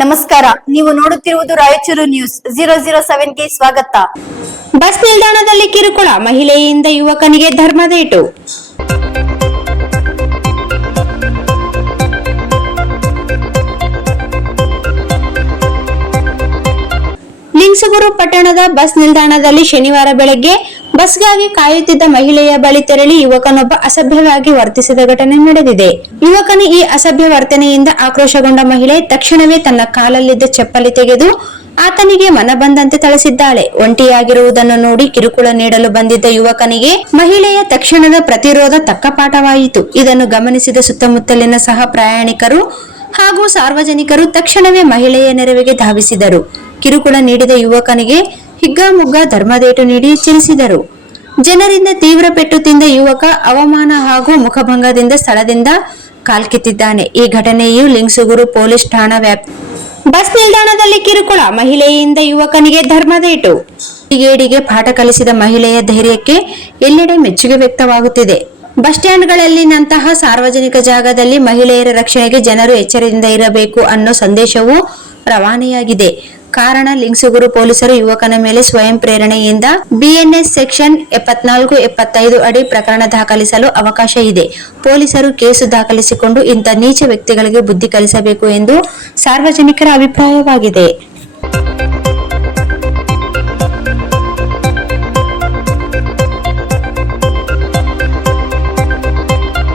ನಮಸ್ಕಾರ, ನೀವು ನೋಡುತ್ತಿರುವುದು ರಾಯಚೂರು ನ್ಯೂಸ್ 007ಗೆ ಸ್ವಾಗತ. ಬಸ್ ನಿಲ್ದಾಣದಲ್ಲಿ ಕಿರುಕುಳ, ಮಹಿಳೆಯಿಂದ ಯುವಕನಿಗೆ ಧರ್ಮದೇಟು. ಲಿಂಗಸೂರು ಪಟ್ಟಣದ ಬಸ್ ನಿಲ್ದಾಣದಲ್ಲಿ ಶನಿವಾರ ಬೆಳಗ್ಗೆ ಬಸ್ಗಾಗಿ ಕಾಯುತ್ತಿದ್ದ ಮಹಿಳೆಯ ಬಳಿ ತೆರಳಿ ಯುವಕನೊಬ್ಬ ಅಸಭ್ಯವಾಗಿ ವರ್ತಿಸಿದ ಘಟನೆ ನಡೆದಿದೆ. ಯುವಕನ ಈ ಅಸಭ್ಯ ವರ್ತನೆಯಿಂದ ಆಕ್ರೋಶಗೊಂಡ ಮಹಿಳೆ ತಕ್ಷಣವೇ ತನ್ನ ಕಾಲಲ್ಲಿದ್ದ ಚಪ್ಪಲಿ ತೆಗೆದು ಆತನಿಗೆ ಮನ ಬಂದಂತೆ ಥಳಿಸಿದ್ದಾಳೆ. ಒಂಟಿಯಾಗಿರುವುದನ್ನು ನೋಡಿ ಕಿರುಕುಳ ನೀಡಲು ಬಂದಿದ್ದ ಯುವಕನಿಗೆ ಮಹಿಳೆಯ ತಕ್ಷಣದ ಪ್ರತಿರೋಧ ತಕ್ಕ ಪಾಠವಾಯಿತು. ಇದನ್ನು ಗಮನಿಸಿದ ಸುತ್ತಮುತ್ತಲಿನ ಸಹ ಪ್ರಯಾಣಿಕರು ಹಾಗೂ ಸಾರ್ವಜನಿಕರು ತಕ್ಷಣವೇ ಮಹಿಳೆಯ ನೆರವಿಗೆ ಧಾವಿಸಿದರು. ಕಿರುಕುಳ ನೀಡಿದ ಯುವಕನಿಗೆ ಹಿಗ್ಗಾಮುಗ್ಗಾ ಧರ್ಮದೇಟು ನೀಡಿ ಎಚ್ಚರಿಸಿದರು. ಜನರಿಂದ ತೀವ್ರ ಪೆಟ್ಟು ತಿಂದ ಯುವಕ ಅವಮಾನ ಹಾಗೂ ಮುಖಭಂಗದಿಂದ ಸ್ಥಳದಿಂದ ಕಾಲ್ಕಿತ್ತಿದ್ದಾನೆ. ಈ ಘಟನೆಯು ಲಿಂಗಸೂರು ಪೊಲೀಸ್ ಠಾಣಾ ವ್ಯಾಪ್ತಿ. ಬಸ್ ನಿಲ್ದಾಣದಲ್ಲಿ ಕಿರುಕುಳ, ಮಹಿಳೆಯಿಂದ ಯುವಕನಿಗೆ ಧರ್ಮದೇಟು. ಕಿಡಿಗೇಡಿಗೆ ಪಾಠ ಕಲಿಸಿದ ಮಹಿಳೆಯ ಧೈರ್ಯಕ್ಕೆ ಎಲ್ಲೆಡೆ ಮೆಚ್ಚುಗೆ ವ್ಯಕ್ತವಾಗುತ್ತಿದೆ. ಬಸ್ ಸ್ಟ್ಯಾಂಡ್ಗಳಲ್ಲಿನಂತಹ ಸಾರ್ವಜನಿಕ ಜಾಗದಲ್ಲಿ ಮಹಿಳೆಯರ ರಕ್ಷಣೆಗೆ ಜನರು ಎಚ್ಚರದಿಂದ ಇರಬೇಕು ಅನ್ನೋ ಸಂದೇಶವು ರವಾನೆಯಾಗಿದೆ. ಕಾರಣ, ಲಿಂಗಸೂರು ಪೊಲೀಸರು ಯುವಕನ ಮೇಲೆ ಸ್ವಯಂ ಪ್ರೇರಣೆಯಿಂದ ಬಿಎನ್ಎಸ್ ಸೆಕ್ಷನ್ 74-75 ಅಡಿ ಪ್ರಕರಣ ದಾಖಲಿಸಲು ಅವಕಾಶ ಇದೆ. ಪೊಲೀಸರು ಕೇಸು ದಾಖಲಿಸಿಕೊಂಡು ಇಂಥ ನೀಚ ವ್ಯಕ್ತಿಗಳಿಗೆ ಬುದ್ಧಿ ಕಲಿಸಬೇಕು ಎಂದು ಸಾರ್ವಜನಿಕರ ಅಭಿಪ್ರಾಯವಾಗಿದೆ.